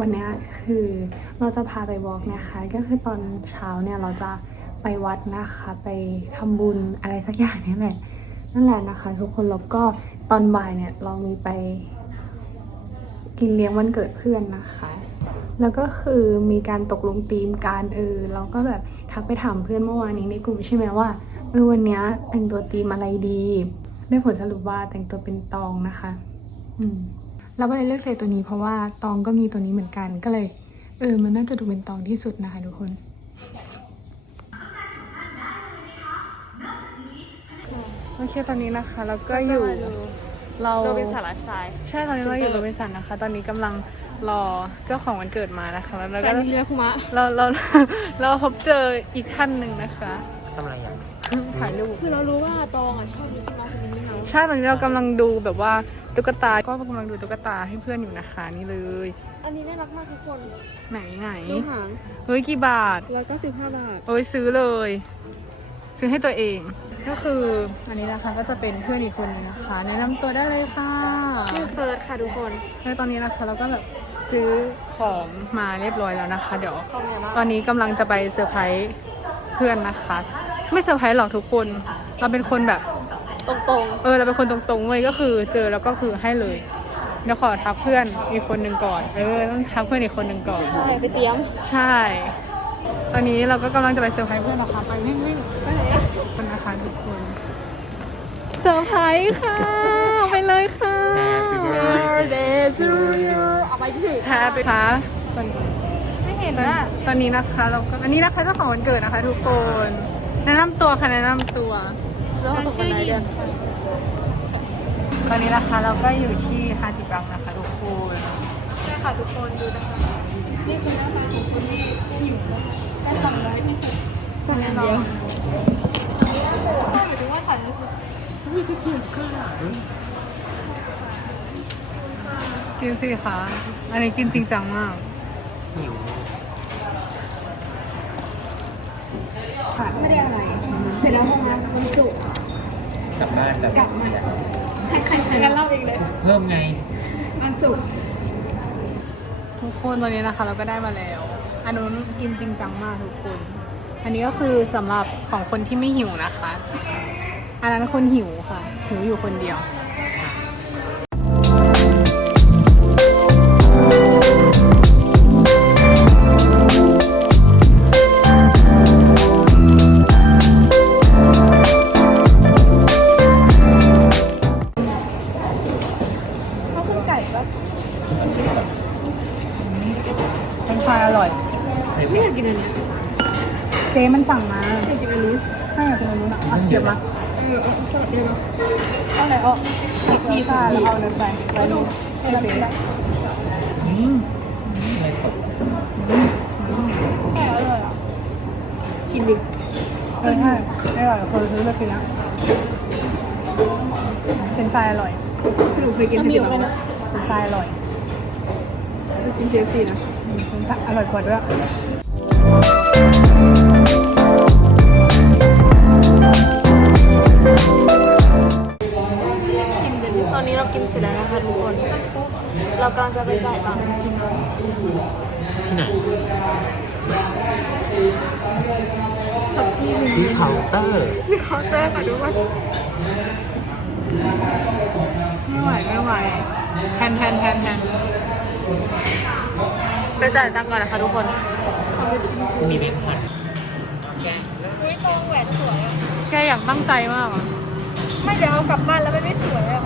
วันนี้คือเราจะพาไปวอล์กนะคะ ก็คือตอนเช้าเนี่ยเราจะไปวัดนะคะ ไปทำบุญอะไรสักอย่างนี่แหละนั่นแหละนะคะ ทุกคนแล้วก็ตอนบ่ายเนี่ยเรามีไปกินเลี้ยงวันเกิดเพื่อนนะคะ แล้วก็คือมีการตกลงธีมการเออเราก็แบบทักไปถามเพื่อนเมื่อวานนี้ในกลุ่มใช่ไหมว่าเออวันนี้แต่งตัวธีมอะไรดี ได้ผลสรุปว่าแต่งตัวเป็นตองนะคะ อืม เราก็เลยเลือกใส่ตัวนี้เพราะว่าตองก็มีตัวนี้เหมือนกันก็เลย เออ มันน่าจะดูเป็นตองที่สุดนะคะทุกคนโอเคตอนนี้นะคะเราก็อยู่เราโรบินสันไลฟ์สไตล์ใช่ตอนนี้เราอยู่โรบินสันนะคะ ตอนนี้กำลังรอเจ้าของวันเกิดมานะคะแล้วเราแต่ก็นี่เรือคุมะเราเราเราพบเจออีกท่านหนึ่งนะคะทำอะไรอย่างถ่ายรูปคือเรารู้ว่าตองอะชอบมิกกี้เมา ใช่ตอนนี้เรากำลังดูแบบว่าตุ๊กตา ก็กำลังดูตุ๊กตาให้เพื่อนอยู่นะคะนี่เลย อันนี้น่ารักมากทุกคนไหนไหนดูหางเฮ้ยกี่บาทแล้วก็สิบห้าบาทโอ้ยซื้อเลย ซื้อให้ตัวเอง ก็คืออันนี้นะคะก็จะเป็นเพื่อนอีกคนนึงนะคะแนะนำตัวได้เลยค่ะชื่อเฟิร์สค่ะทุกคนแล้วตอนนี้นะคะเราก็แบบซื้อของมาเรียบร้อยแล้วนะคะ เดี๋ยว ตองเนี่ยมากตอนนี้กำลังจะไปเซอร์ไพรส์เพื่อนนะคะ ไม่เซอร์ไพรส์หรอกทุกคน เราเป็นคนแบบ ตรงเออเราเป็นคนตรงๆเว้ยก็คือเจอแล้วก็คือให้เลยเดี๋ยวขอทักเพื่อนอีกคนหนึ่งก่อน เออต้องทักเพื่อนอีกคนหนึ่งก่อนๆใช่ไปเตรียม ใช่ ตอนนี้เราก็กำลังจะไปเซอร์ไพรส์เพื่อนนะคะไปวิ่งวิ่งไปไหนอะคนนะคะทุกคนเซอร์ไพรส์ค่ะ ไปเลยค่ะ birthday to you เอาไปที่แฮปปี้ค่ะตอนนี้ไม่เห็นตอนนะตอนนี้นะคะเราก็อันนี้นะคะเจ้าของวันเกิดนะคะ ทุกคน แนะนำตัวค่ะแนะนำตัว แล้วตกบันไดเดือนตอนนี้นะคะเราก็อยู่ที่ฮาจิบังนะคะทุกคนใช่ค่ะทุกคนดูนะคะนี่คือหน้าตาของคนที่หิวได้สั่งได้ที่สุดสั่งแน่นอนหมายถึงว่าถ่ายรูปกินสิคะอันนี้กินจริงจังมากหิวไม่ได้อะไร เสร็จแล้วพอมาวันศุกร์กลับบ้านแบบกลับมาใครใครใครกันเล่าเองเลย เพิ่มไงวันศุกร์ทุกคนตอนนี้นะคะ เราก็ได้มาแล้ว อันนู้นกินจริงจังมากทุกคน อันนี้ก็คือสำหรับของคนที่ไม่หิวนะคะ อันนั้นคนหิวค่ะหิวอยู่คนเดียวข้าว เป็นไฟอร่อย ไม่อยากกินอันเนี้ยเจ๊มันสั่งมาอยากกินอันนี้ให้กับตัวนู้นอะเอาเก็บมาเออเอาสลัดเดียวเนาะเอาไหนออกอีกทีค่ะแล้วเอาเดินไปไปดูให้เจ๊อืมอะไรสดแต่อร่อยอะกินดิเออใช่ไม่อร่อยคนซื้อเลยกินนะเป็นไฟอร่อยสรุปเคยกินที่ไหนนะเป็นไฟอร่อย กินเจฟซีนะอืมเป็นไฟอร่อยกว่าด้วยตอนนี้เรากินเสร็จแล้วนะคะทุกคน เรากำลังจะไปจ่ายตังค์ที่ไหนสักที่หนึ่งที่เคาน์เตอร์ที่เคาน์เตอร์ค่ะทุกคนไม่ไหวไม่ไหวแทนแทนแทนแทน ไปจ่ายตังค์ก่อนนะคะทุกคน มีแบงค์พันเฮ้ยทองแหวนสวยอะแกอยากตั้งใจมากอะไม่เดี๋ยวเอากลับบ้านแล้วไม่ไม่สวยอะ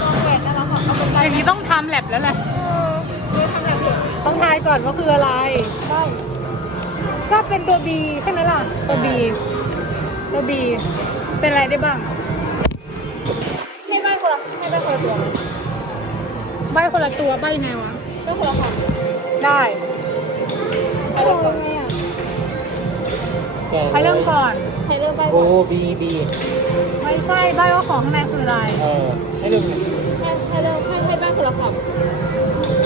ทองแหวนน่ารักอะเอาไปอย่างนี้ต้องทำแลบแล้วแหละ เออเฮ้ยทำแบบเถอะต้องทายก่อนว่าคืออะไรได้ก็เป็นตัว B ใช่ไหมล่ะ ตัว B ตัว B เป็นอะไรได้บ้าง ให้บ้านคนละให้บ้านคนละตัวเลยใบคนละตัวใบยังไงวะต้องคนละของได้ไปเริ่มก่อนแกใครเริ่มก่อนให้เริ่มใบโบก่อนบีบีไม่ใช่ใบว่าของข้างในคืออะไร เออให้เริ่มไงให้ให้เริ่มให้ให้บ้านคนละของ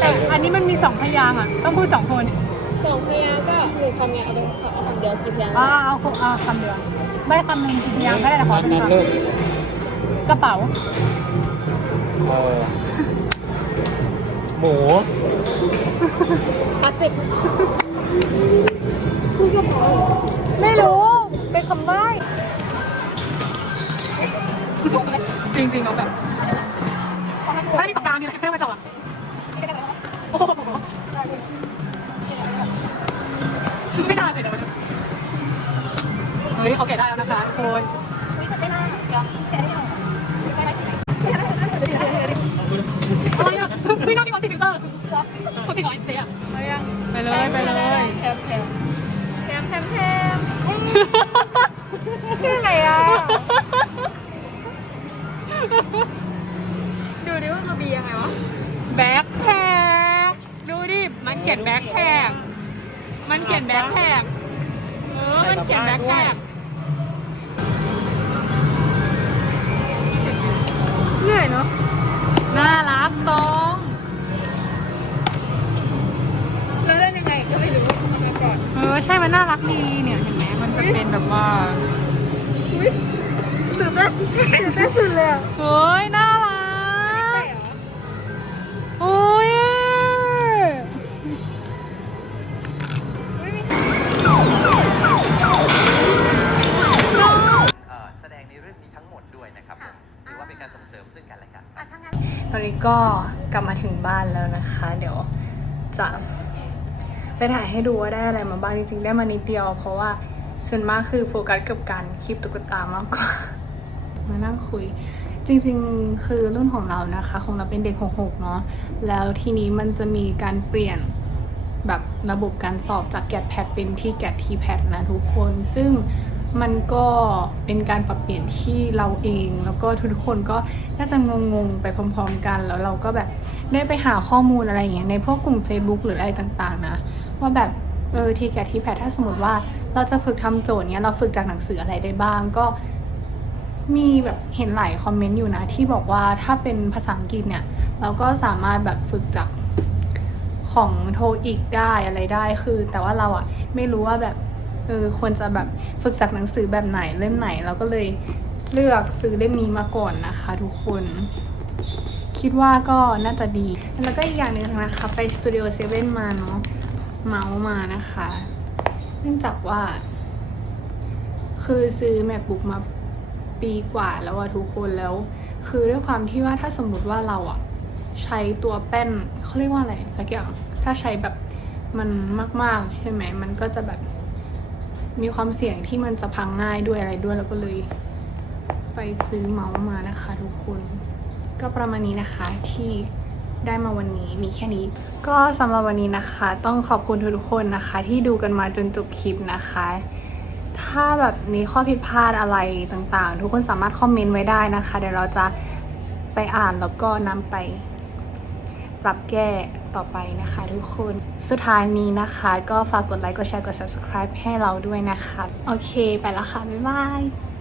แต่อันนี้มันมีสองพยางค์อะ ต้องพูดสองคนสองพยางค์ก็หนึ่งคำเนี่ยเอาเป็นเอาคำเดียวกี่พยางค์อ่าเอาเอาคำเดียวใบคำหนึ่งกี่พยางค์ก็ได้แต่ขอนัดเป็นนัดคเริ่มำกระเป๋าเออ หมูพลาสติกไม่รู้ เป็นคำใบ้จริงๆเอาแบบถ้ามีปากกามีอะไรแค่มาจอดโอ้โหไม่ได้เลยเดี๋ยวเฮ้ยเขาแกะได้แล้วนะคะทุกคนอะไร ขียนแบ็คแพคมันเขียนแบ็คแพคเออ มันเขียนแบ็คแพคเหนื่อยเนาะ น่ารักตรงแล้วเล่นยังไงก็ไม่รู้ทำมาก่อน เออ ใช่ มันน่ารักดีเนี่ย เห็นไหมมันจะเป็นแบบว่าตื่นเต้นตื่นเต้นสุดเลยอะเฮ้ยน่า ก็กลับมาถึงบ้านแล้วนะคะ เดี๋ยวจะไปถ่ายให้ดูว่าได้อะไรมาบ้างจริงๆ ได้มานิดเดียว เพราะว่าส่วนมากคือโฟกัสกับการคลิปตุ๊กตามากกว่ามานั่งคุย จริงๆ คือรุ่นของเรานะคะของเราเป็นเด็ก66เนาะแล้วทีนี้มันจะมีการเปลี่ยนแบบระบบการสอบจากแกดแพดเป็นที่แกดทีแพดนะทุกคน ซึ่ง มันก็เป็นการปรับเปลี่ยนที่เราเอง แล้วก็ทุกคนก็น่าจะงงๆไปพร้อมๆกัน แล้วเราก็แบบได้ไปหาข้อมูลอะไรอย่างเงี้ยในพวกกลุ่ม Facebook หรืออะไรต่างๆ นะ ว่าแบบเออทีแกทีแพดถ้าสมมติว่าเราจะฝึกทำโจทย์เนี้ยเราฝึกจากหนังสืออะไรได้บ้างก็ มีแบบเห็นหลายคอมเมนต์อยู่นะ ที่บอกว่าถ้าเป็นภาษาอังกฤษเนี่ย เราก็สามารถแบบฝึกจากของโทอีกได้อะไรได้คือ แต่ว่าเราอะไม่รู้ว่าแบบ เออควรจะแบบฝึกจากหนังสือแบบไหนเล่มไหนเราก็เลยเลือกซื้อเล่มนี้มาก่อนนะคะ ทุกคน คิดว่าก็น่าจะดี แล้วก็อีกอย่างหนึ่งนะคะไปสตูดิโอเซเว่นมาเนาะเมาส์มานะคะ เนื่องจากว่า คือซื้อ macbook มาปีกว่าแล้วอะทุกคนแล้ว คือด้วยความที่ว่าถ้าสมมติว่าเราอะใช้ตัวแป้นเขาเรียกว่าอะไรสักอย่างถ้าใช้แบบมันมากๆใช่ไหมมันก็จะแบบ มีความเสี่ยงที่มันจะพังง่ายด้วยอะไรด้วยแล้วก็เลย ไปซื้อเมาส์มานะคะทุกคน ก็ประมาณนี้นะคะที่ได้มาวันนี้มีแค่นี้ ก็สำหรับวันนี้นะคะ ต้องขอบคุณทุกคนนะคะ ที่ดูกันมาจนจบคลิปนะคะ ถ้าแบบมีข้อผิดพลาดอะไรต่างๆ ทุกคนสามารถคอมเมนต์ไว้ได้นะคะ เดี๋ยวเราจะไปอ่านแล้วก็นำไปปรับแก้ ต่อไปนะคะทุกคน สุดท้ายนี้นะคะ ก็ฝากกดไลค์ กดแชร์ กด subscribe ให้เราด้วยนะคะ โอเค ไปแล้วค่ะ บ๊ายบาย